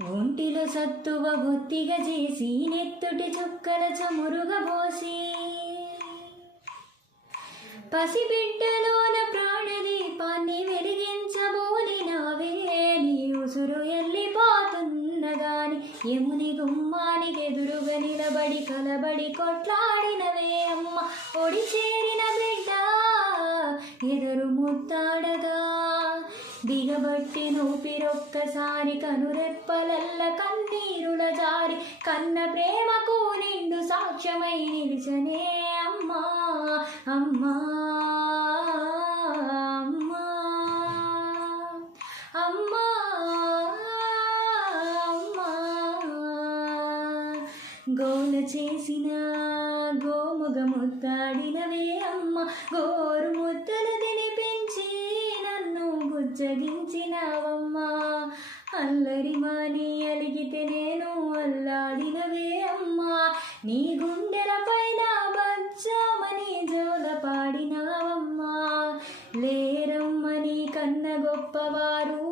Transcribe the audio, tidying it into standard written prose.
ఒంటిలో సత్తువ బొత్తిగా చేసి నెత్తుటి చుక్కల చమురుగా పోసి పసిబిడ్డలోన ప్రాణదీపాన్ని వెలిగించబోలినావే నీ ఉసురు ఎల్లిపోతున్నగాని యముని గుమ్మానికి ఎదురుగా నిలబడి కలబడి కొట్లాడినవే అమ్మ ఒడి చేరిన బిడ్డ ఎదురు ముద్దాడగా దిగబట్టి నూపిరొక్కసారి కనురెప్పలల్ల కన్నీరుల జారి కన్న ప్రేమకు నిండు సాక్ష్యమై నిలిచనే అమ్మా అమ్మా అమ్మా అమ్మా అమ్మా గోల చేసిన గోముగ ముద్దాడినవే అమ్మ గోరు ముద్దలు తినిపించి నన్ను బుజ్జగించినవమ్మా అల్లరి మాని అలిగితే నేను అల్లాడినవే అమ్మా నీ గుండెల పైన బచ్చామని జోల పాడినవమ్మా లేరమ్మని కన్న గొప్పవారు